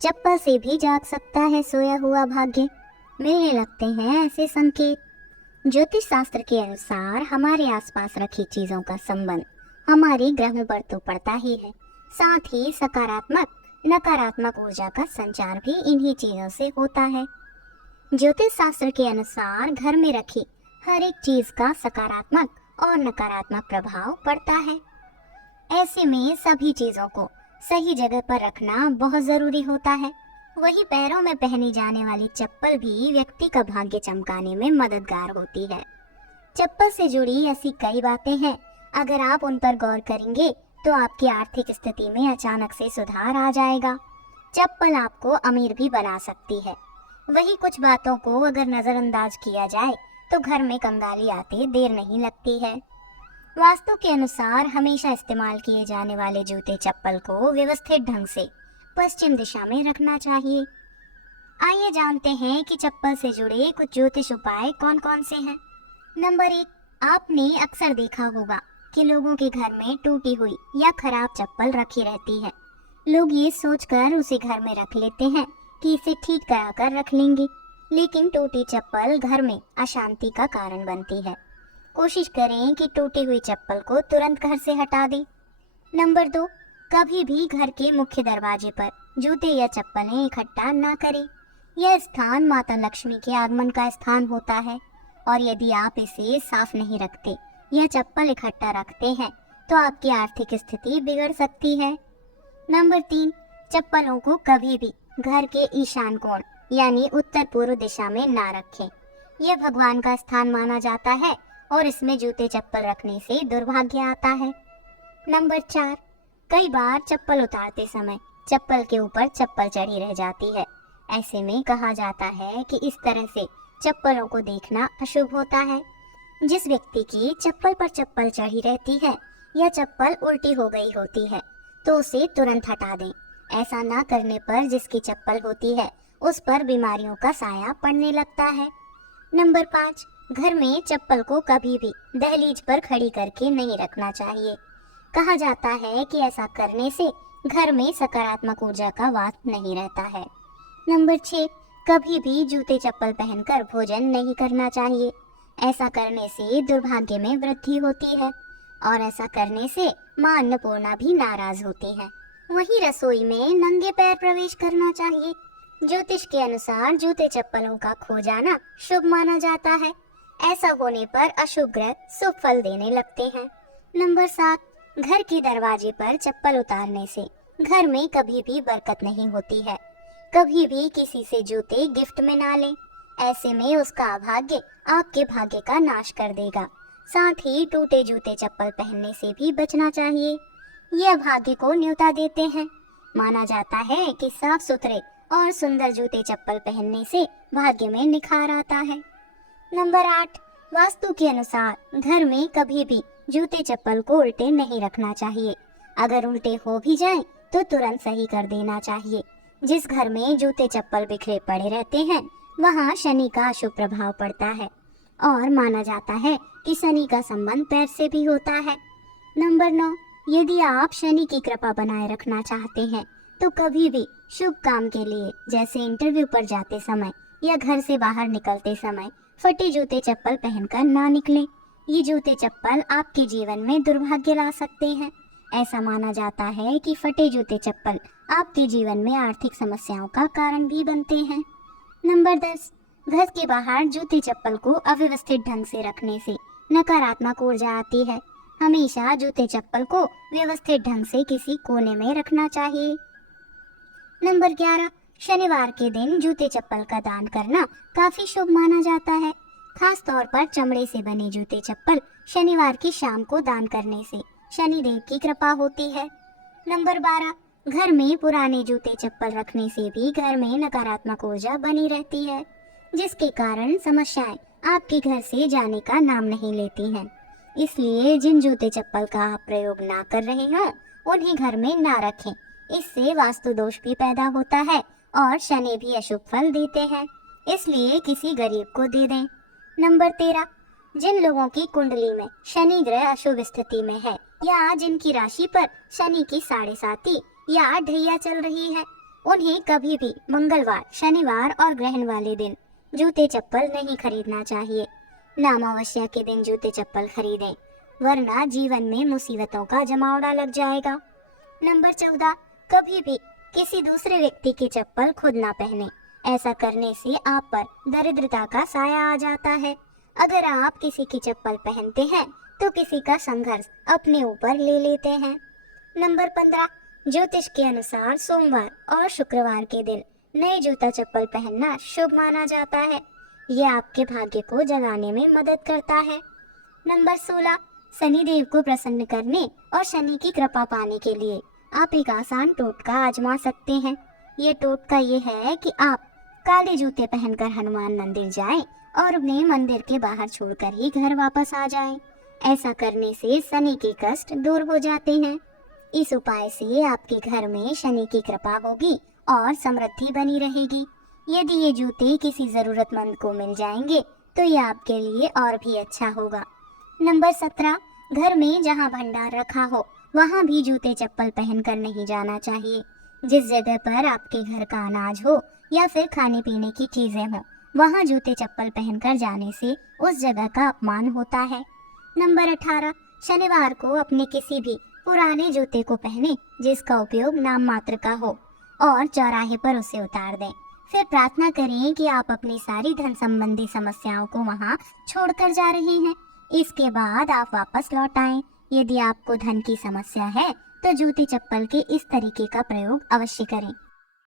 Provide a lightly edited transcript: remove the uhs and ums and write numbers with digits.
चप्पल से भी जाग सकता है सोया हुआ भाग्य। मिलने लगते हैं ऐसे संकेत। ज्योतिष शास्त्र के अनुसार हमारे आसपास रखी चीजों का संबंध हमारे ग्रहों पर तो पड़ता ही है, साथ ही सकारात्मक नकारात्मक ऊर्जा का संचार भी इन्हीं चीजों से होता है। ज्योतिष शास्त्र के अनुसार घर में रखी हर एक चीज का सकारात्मक और नकारात्मक प्रभाव पड़ता है। ऐसे में सभी चीजों को सही जगह पर रखना बहुत जरूरी होता है। वहीं पैरों में पहनी जाने वाली चप्पल भी व्यक्ति का भाग्य चमकाने में मददगार होती है। चप्पल से जुड़ी ऐसी कई बातें हैं, अगर आप उन पर गौर करेंगे तो आपकी आर्थिक स्थिति में अचानक से सुधार आ जाएगा। चप्पल आपको अमीर भी बना सकती है। वही कुछ बातों को अगर नजरअंदाज किया जाए तो घर में कंगाली आते देर नहीं लगती है। वास्तु के अनुसार हमेशा इस्तेमाल किए जाने वाले जूते चप्पल को व्यवस्थित ढंग से पश्चिम दिशा में रखना चाहिए। आइए जानते हैं कि चप्पल से जुड़े कुछ ज्योतिष उपाय कौन कौन से हैं। नंबर 1, आपने अक्सर देखा होगा कि लोगों के घर में टूटी हुई या खराब चप्पल रखी रहती है। लोग ये सोचकर उसे घर में रख लेते हैं कि इसे ठीक करा कर रख लेंगे, लेकिन टूटी चप्पल घर में अशांति का कारण बनती है। कोशिश करें कि टूटी हुई चप्पल को तुरंत घर से हटा दें। नंबर 2, कभी भी घर के मुख्य दरवाजे पर जूते या चप्पलें इकट्ठा ना करें। यह स्थान माता लक्ष्मी के आगमन का स्थान होता है और यदि आप इसे साफ नहीं रखते या चप्पल इकट्ठा रखते हैं तो आपकी आर्थिक स्थिति बिगड़ सकती है। नंबर 3, चप्पलों को कभी भी घर के ईशान कोण यानी उत्तर पूर्व दिशा में ना रखें। यह भगवान का स्थान माना जाता है और इसमें जूते चप्पल रखने से दुर्भाग्य आता है। नंबर 4, कई बार चप्पल उतारते समय चप्पल के ऊपर चप्पल चढ़ी रह जाती है। ऐसे में कहा जाता है कि इस तरह से चप्पलों को देखना अशुभ होता है। जिस व्यक्ति की चप्पल पर चप्पल चढ़ी रहती है या चप्पल उल्टी हो गई होती है तो उसे तुरंत हटा दें। ऐसा ना करने पर जिसकी चप्पल होती है उस पर बीमारियों का साया पड़ने लगता है। नंबर 5, घर में चप्पल को कभी भी दहलीज पर खड़ी करके नहीं रखना चाहिए। कहा जाता है कि ऐसा करने से घर में सकारात्मक ऊर्जा का वास नहीं रहता है। नंबर 6, कभी भी जूते चप्पल पहनकर भोजन नहीं करना चाहिए। ऐसा करने से दुर्भाग्य में वृद्धि होती है और ऐसा करने से मां अन्नपूर्णा भी नाराज होती है। वहीं रसोई में नंगे पैर प्रवेश करना चाहिए। ज्योतिष के अनुसार जूते चप्पलों का खो जाना शुभ माना जाता है। ऐसा होने पर अशुभ ग्रह शुभ फल देने लगते हैं। नंबर 7, घर के दरवाजे पर चप्पल उतारने से घर में कभी भी बरकत नहीं होती है। कभी भी किसी से जूते गिफ्ट में ना लें। ऐसे में उसका अभाग्य आपके भाग्य का नाश कर देगा। साथ ही टूटे जूते चप्पल पहनने से भी बचना चाहिए। यह भाग्य को न्योता देते हैं। माना जाता है कि साफ सुथरे और सुंदर जूते चप्पल पहनने से भाग्य में निखार आता है। नंबर 8, वास्तु के अनुसार घर में कभी भी जूते चप्पल को उल्टे नहीं रखना चाहिए। अगर उल्टे हो भी जाएं तो तुरंत सही कर देना चाहिए। जिस घर में जूते चप्पल बिखरे पड़े रहते हैं वहां शनि का अशुभ प्रभाव पड़ता है और माना जाता है कि शनि का संबंध पैर से भी होता है। नंबर 9, यदि आप शनि की कृपा बनाए रखना चाहते हैं तो कभी भी शुभ काम के लिए जैसे इंटरव्यू पर जाते समय या घर से बाहर निकलते समय फटे जूते चप्पल पहनकर ना निकलें। ये जूते चप्पल आपके जीवन में दुर्भाग्य ला सकते हैं। ऐसा माना जाता है कि फटे जूते चप्पल आपके जीवन में आर्थिक समस्याओं का कारण भी बनते हैं। नंबर 10, घर के बाहर जूते चप्पल को अव्यवस्थित ढंग से रखने से नकारात्मक ऊर्जा आती है। हमेशा जूते चप्पल को व्यवस्थित ढंग से किसी कोने में रखना चाहिए। नंबर 11, शनिवार के दिन जूते चप्पल का दान करना काफी शुभ माना जाता है। खास तौर पर चमड़े से बने जूते चप्पल शनिवार की शाम को दान करने से शनि देव की कृपा होती है। नंबर 12, घर में पुराने जूते चप्पल रखने से भी घर में नकारात्मक ऊर्जा बनी रहती है, जिसके कारण समस्याएं आपके घर से जाने का नाम नहीं लेती हैं। इसलिए जिन जूते चप्पल का आप प्रयोग ना कर रहे हो उन्हें घर में ना रखें। इससे वास्तु दोष भी पैदा होता है और शनि भी अशुभ फल देते हैं, इसलिए किसी गरीब को दे दें। नंबर 13, जिन लोगों की कुंडली में शनि ग्रह अशुभ स्थिति में है या जिनकी राशि पर शनि की 7.5 या ढैया चल रही है, उन्हें कभी भी मंगलवार, शनिवार और ग्रहण वाले दिन जूते चप्पल नहीं खरीदना चाहिए। नामावस्या के दिन जूते चप्पल खरीदें, वरना जीवन में मुसीबतों का जमावड़ा लग जाएगा। नंबर 14, कभी भी किसी दूसरे व्यक्ति की चप्पल खुद ना पहने। ऐसा करने से आप पर दरिद्रता का साया आ जाता है। अगर आप किसी की चप्पल पहनते हैं तो किसी का संघर्ष अपने ऊपर ले लेते हैं। नंबर 15, ज्योतिष के अनुसार सोमवार और शुक्रवार के दिन नए जूता चप्पल पहनना शुभ माना जाता है। यह आपके भाग्य को जगाने में मदद करता है। नंबर 16, शनि देव को प्रसन्न करने और शनि की कृपा पाने के लिए आप एक आसान टोटका आजमा सकते हैं। ये टोटका ये है कि आप काले जूते पहनकर हनुमान मंदिर जाएं और उन्हें मंदिर के बाहर छोड़कर ही घर वापस आ जाएं। ऐसा करने से शनि के कष्ट दूर हो जाते हैं। इस उपाय से आपके घर में शनि की कृपा होगी और समृद्धि बनी रहेगी। यदि ये जूते किसी जरूरतमंद को मिल जाएंगे तो ये आपके लिए और भी अच्छा होगा। नंबर 17, घर में जहाँ भंडार रखा हो वहाँ भी जूते चप्पल पहनकर नहीं जाना चाहिए। जिस जगह पर आपके घर का अनाज हो या फिर खाने पीने की चीजें हो, वहाँ जूते चप्पल पहनकर जाने से उस जगह का अपमान होता है। नंबर 18, शनिवार को अपने किसी भी पुराने जूते को पहने जिसका उपयोग नाम मात्र का हो और चौराहे पर उसे उतार दें। फिर प्रार्थना करें कि आप अपनी सारी धन संबंधी समस्याओं को वहाँ छोड़कर जा रहे हैं। इसके बाद आप वापस लौट आएं। यदि आपको धन की समस्या है तो जूते चप्पल के इस तरीके का प्रयोग अवश्य करें।